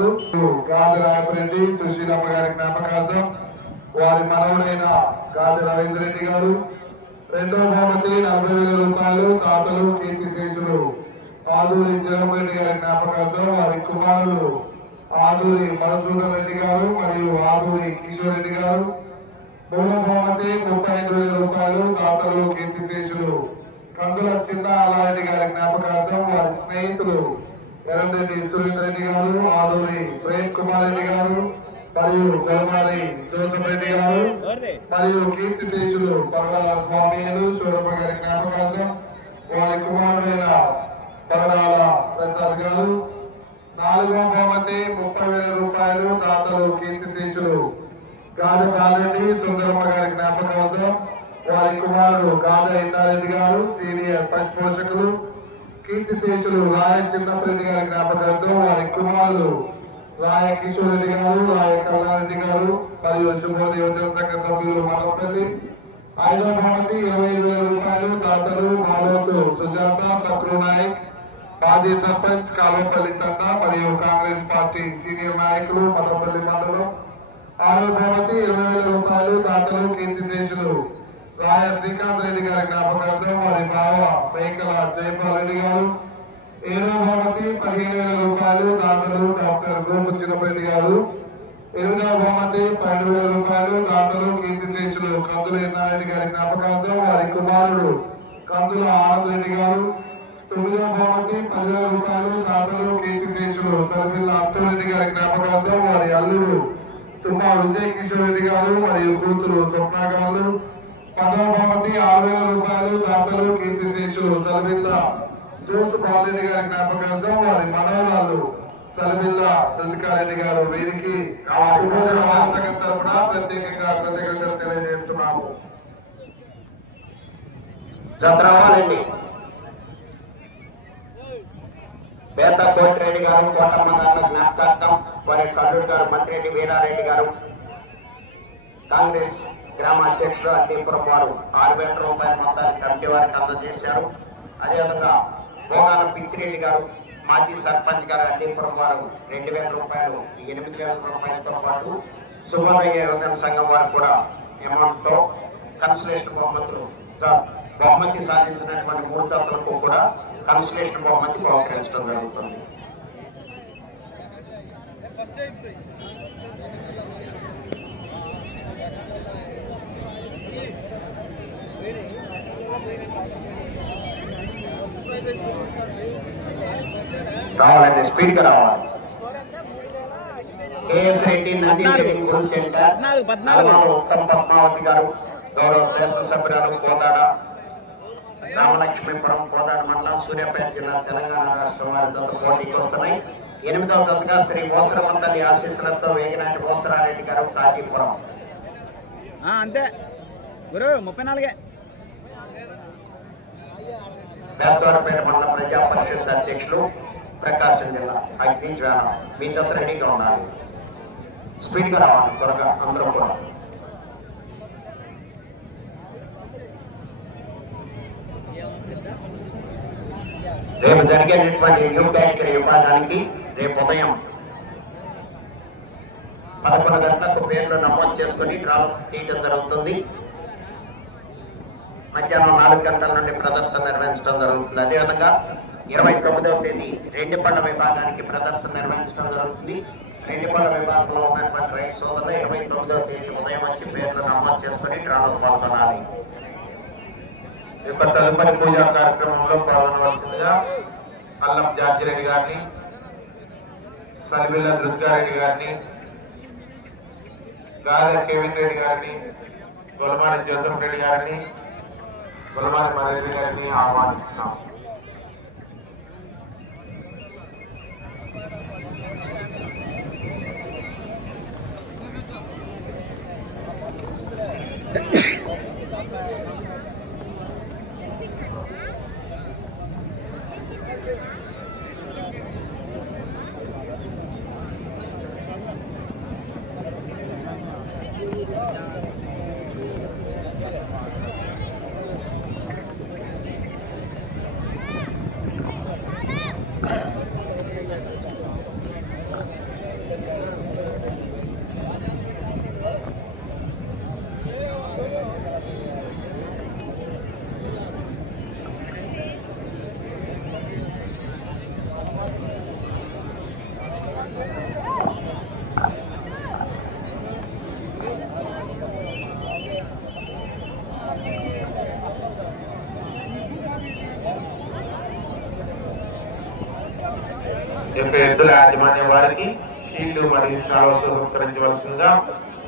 గారు గాది రాయపరెడ్డి సుశీలమ్మ గారి జ్ఞాపకార్థం వారి మనవుడైన గాది రవీంద్ర రెడ్డి గారు రెండో బహుమతి నలభై వేల రూపాయలు తాతలు కీర్తి శేషులు ఆదూరి రెడ్డి గారి జ్ఞాపకార్థం వారి కుమారులు ఆదూరి మధుసూదన్ రెడ్డి గారు మరియు ఆదూరి కిషోర్ రెడ్డి గారు. మూడో బహుమతి ముప్పై ఐదు వేల రూపాయలు తాతలు కీర్తి శేషులు. కందుల చిన్న అలారెడ్డి గారి జ్ఞాపకార్థం వారి స్నేహితులు ఎర్రరెడ్డి సురేంద్ర రెడ్డి గారు ఆదూరి ప్రేమ్ కుమార్ రెడ్డి గారు మరియు గోమారి జోసఫ్ రెడ్డి గారు మరియు కీర్తి శేషులు పగడాల స్వామియులు శూరప్ప గారి జ్ఞాపకార్థం వారి కుమారుడైన పగడాల ప్రసాద్ గారు నాలుగో బహుమతి ముప్పై వేల రూపాయలు దాతలు కీర్తి శేషులు గాద బాలరెడ్డి సుందరమ్మ గారి జ్ఞాపకార్థం వారి కుమారుడు గాద ఇందారెడ్డి గారు సీనియర్ పశు పోషకులు కీర్తిశేషులు రాయ చిన్నప్పరెడ్డి గారి జ్ఞాపకార్థం వారి కుమారులు రాయ కిషోర్ రెడ్డి గారు రాయ కల్లారెడ్డి గారు మరియు శుభోదయ యువజన సంఘ సభ్యులు మనపల్లి ఐదో భవంతి ఇరవై ఐదు వేల రూపాయలు దాతలు మాలోతు సుజాత సక్రు నాయక్ మాజీ సర్పంచ్ కాలువపల్లి తండ మరియు కాంగ్రెస్ పార్టీ సీనియర్ నాయకులు మదపల్లి మండలం. ఆరో భవంతి ఇరవై వేల రూపాయలు దాతలు కీర్తిశేషులు. రాయ శ్రీకాంత్ రెడ్డి గారి జ్ఞాపకార్థం వారి బావ మేకల జయపాల్ రెడ్డి గారు ఏడో పదిహేను వేల రూపాయలు దాతలు డాక్టర్ గోపు చిన్నపరెడ్డి గారు ఎనిమిదవ బహుమతి పన్నెండు వేల రూపాయలు దాతలు కీర్తిశేషులు కందుల ఎన్నారెడ్డి గారి జ్ఞాపకార్థం వారి కుమారుడు కందుల ఆనంద్ రెడ్డి గారు తొమ్మిదవ బహుమతి పదివేల రూపాయలు దాతలు కీర్తిశేషులు సరిపిల్ల అత్తరెడ్డి గారి జ్ఞాపకార్థం వారి అల్లుడు తుమ్మా విజయ్ కిషోర్ రెడ్డి గారు మరియు కూతురు స్వప్న గారు పదవ ఆరు వేల రూపాయలు దాతలు కీర్తి శిష్యులు సలబిల్ల జోస్ బాలరెడ్డి గారి జ్ఞాపకార్థం వారి మనవరాలు సలబిల్ల రజికారెడ్డి గారు వీరికి సంఘం తరఫున ప్రత్యేకంగా కృతజ్ఞతలు తెలియజేస్తున్నాము. చంద్రబాబు పేద కోటిరెడ్డి గారు కోటమ్మ గారు జ్ఞాపకార్థం వారి కల్లూరు గారు మంత్రిరెడ్డి వీరారెడ్డి గారు కాంగ్రెస్ గ్రామ అధ్యక్షుడు అద్దీపురం వారు ఆరు వేల రూపాయల మొత్తాన్ని కమిటీ వారికి అందజేశారు. అదేవిధంగా భోగాల పిచ్చిరెడ్డి గారు మాజీ సర్పంచ్ గారు అద్దీపురం వారు రెండు వేల రూపాయలు ఎనిమిది వేల రూపాయలతో పాటు శుభోదయ యువజన సంఘం వారు కూడా అమౌంట్తో కన్సలేషన్ బహుమతులు బహుమతి సాధించినటువంటి మూడు జతలకు కూడా కన్సలేషన్ బహుమతి బహుకరించడం జరుగుతుంది. రావాలండి స్పీడ్గా రావాలి. రెడ్డి నంది సెంటర్. ఉత్తమ్ పద్మావతి గారు గౌరవ శాసనసభ్యురాలు కోదాడ రామలక్ష్మీపురం కోదాడ మండలం సూర్యాపేట జిల్లా తెలంగాణ రాష్ట్రం వారి జత పోటీకి వస్తున్నాయి. ఎనిమిదవ జతగా శ్రీ మోసరమంతలి ఆశీస్సులతో వేగినాటి మోసరారెడ్డి గారు కాజీపురం. ఆ, అంతే. గురు ముప్పై నాలుగే. బేస్తవరపేట మండల ప్రజా పరిషత్ అధ్యక్షులు ప్రకాశం జిల్లా అగ్ని జ్వాల మీ రెడీగా ఉండాలి స్పీడ్గా రావాలి త్వరగా అందరం కూడా. రేపు జరిగేటటువంటి న్యూ కేటగిరీ విభాగానికి రేపు ఉదయం పదకొండు గంటలకు పేర్లు నమోదు చేసుకుని డ్రాలో తీయడం జరుగుతుంది. మధ్యాహ్నం నాలుగు గంటల నుండి ప్రదర్శన నిర్వహించడం జరుగుతుంది. అదేవిధంగా ఇరవై తొమ్మిదవ తేదీ రెండు పళ్ళ విభాగానికి ప్రదర్శన నిర్వహించడం జరుగుతుంది. రెండు పళ్ళ విభాగంలో ఉన్నటువంటి రైతు సోదరులు ఇరవై తొమ్మిదవ తేదీ ఉదయం వచ్చి పేర్లు నమోదు చేసుకుని డ్రాలో పాల్గొనాలి. యొక్క తదుపరి పూజా కార్యక్రమంలో పాల్గొనవలసిందిగా అల్లం జార్జిరెడ్డి గారిని సలిమిల్ల దుర్గారెడ్డి గారిని గాలి కేవీన్ రెడ్డి గారిని గొలమాని జోసఫ్ రెడ్డి గారిని గొలమాని మరెడ్డి గారిని ఆహ్వానిస్తున్నాం. యొక్క ఎద్దుల యాజమాన్యం వారికి షీల్డ్ మరియు షాలు సంస్కరించవలసిందిగా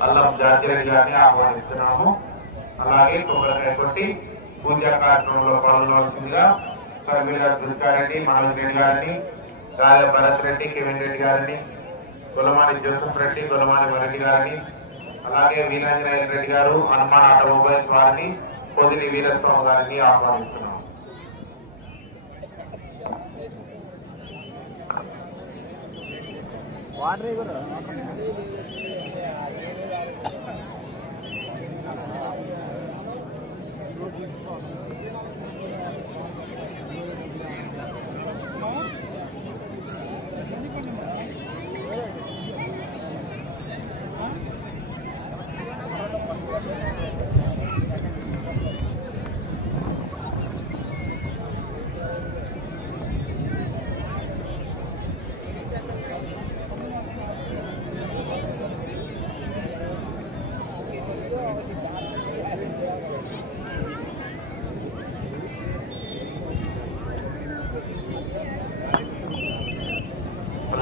అల్లం జాతిరెడ్డి గారిని ఆహ్వానిస్తున్నాము. అలాగే కొబ్బరికాయ కొట్టి పూజా కార్యక్రమంలో పాల్గొనవలసిందిగా స్వర్గీయ దుర్గారెడ్డి మనోజ్ రెడ్డి గారిని రాజా భరత్ రెడ్డి కిరణ్ రెడ్డి గారిని గులమాని జోసఫ్ రెడ్డి గులమాని రెడ్డి గారిని అలాగే వీరాంజనేయ రెడ్డి గారు హనుమాన్ ఆటోమొబైల్స్ వారిని పొదిలి వీరస్వామి గారిని ఆహ్వానిస్తున్నాం వాటర్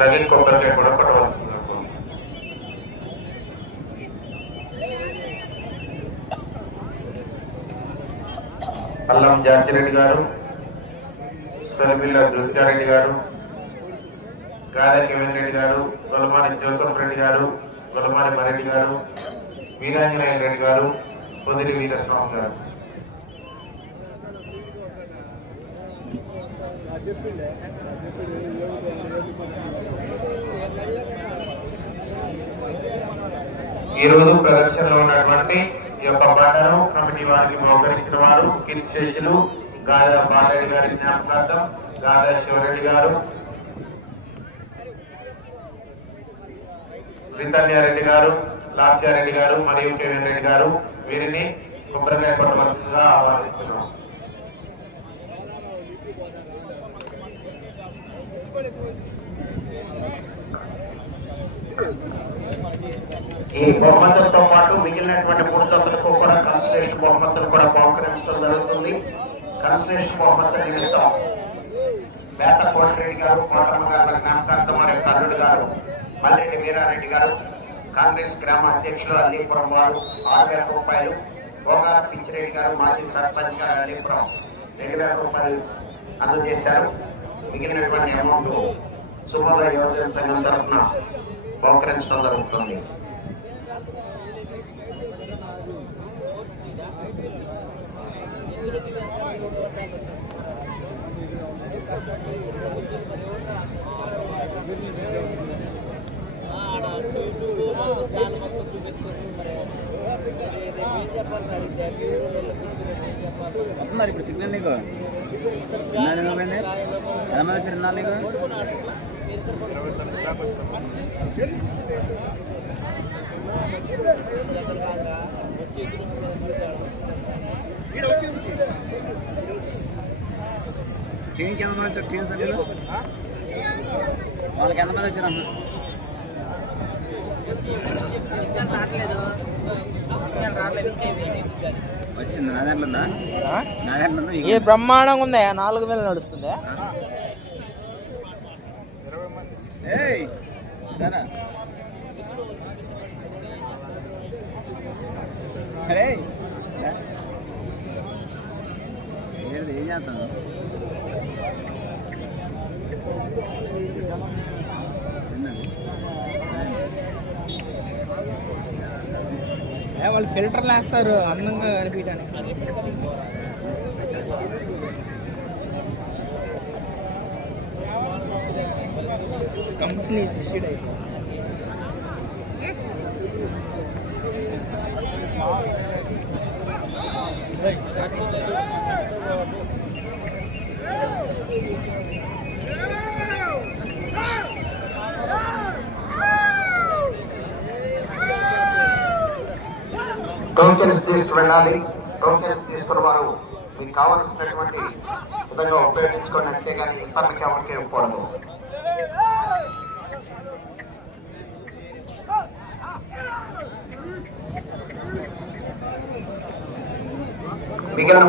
గురు కొబ్బరికాయ కూడా పడవలసిందిగా అల్లం జాతిరెడ్డి గారు సరిపిల్ల జ్యోతికారెడ్డి గారు గాదా కిరణ్ రెడ్డి గారు గొలమాని జోసఫ్ రెడ్డి గారు గొలమాని మరెడ్డి గారు వీరాంజనేయ రెడ్డి గారు పొదిరి వీరస్వామి గారు. ఈ రోజు ప్రదర్శనలో ఉన్నటువంటి ఈ యొక్క బండను కమిటీ వారికి మోకరించిన వారు కిట్ శేషులు గాదా బాలయ్య గారి జ్ఞాపకార్థం గాదా శివరెడ్డి గారు రితన్యారెడ్డి గారు లాక్షారెడ్డి గారు మరియు కేవీఎన్ రెడ్డి గారు వీరిని కొబ్బరికాయ కొట్టవలసిందిగా ఆహ్వానిస్తున్నాం. ఈ బహుమతులతో పాటు మిగిలినటువంటి మూడు చదువులకు కూడా కన్స్ట్రేషన్ బహుమతులు కూడా బహుకరించడం జరుగుతుంది. కన్స్ట్రేషన్ బహుమతుల నిమిత్తం వేట కోటిరెడ్డి గారు కోటమ్మ గారు జ్ఞాపకార్థం మరియు కర్ణుడు గారు మల్లెడ్డి వీరారెడ్డి గారు కాంగ్రెస్ గ్రామ అధ్యక్షులు అల్లీపురం వారు ఆరు వేల రూపాయలు భోగాల పిచ్చిరెడ్డి గారు మాజీ సర్పంచ్ గారు అల్లీపురం రెండు వేల రూపాయలు అందజేశారు. మిగిలినటువంటి అమౌంట్ శుభోదయ యోజన సంఘం తరఫున బహుకరించడం జరుగుతుంది మరి ఇప్పుడు సిగ్నల్ నీకు? సిగ్నల్ ఎందుకు పోయింది? ఎంతమంది వచ్చారు ఇన్నాళ్ళు నీకు? టీంకి ఎంతమంది వచ్చారు? టీం సభ్యులు వాళ్ళకి ఎంతమంది వచ్చారు? అన్న ఏ బ్రహ్మాండంగా ఉందా నాలుగు వేలు నడుస్తుందా. ఏం చేస్తాను వాళ్ళు ఫిల్టర్లు వేస్తారు అందంగా కనిపించడానికి కంపెనీ ఇష్యూడ్ అయిపోయింది టోకెన్స్ తీసుకు వెళ్ళాలి టోకెన్స్ తీసుకున్న వారు మీకు కావలసినటువంటి విధంగా ఉపయోగించుకొని అంతేగాని ఇతరులకి ఎవరికి ఇవ్వకూడదు. మిగిలిన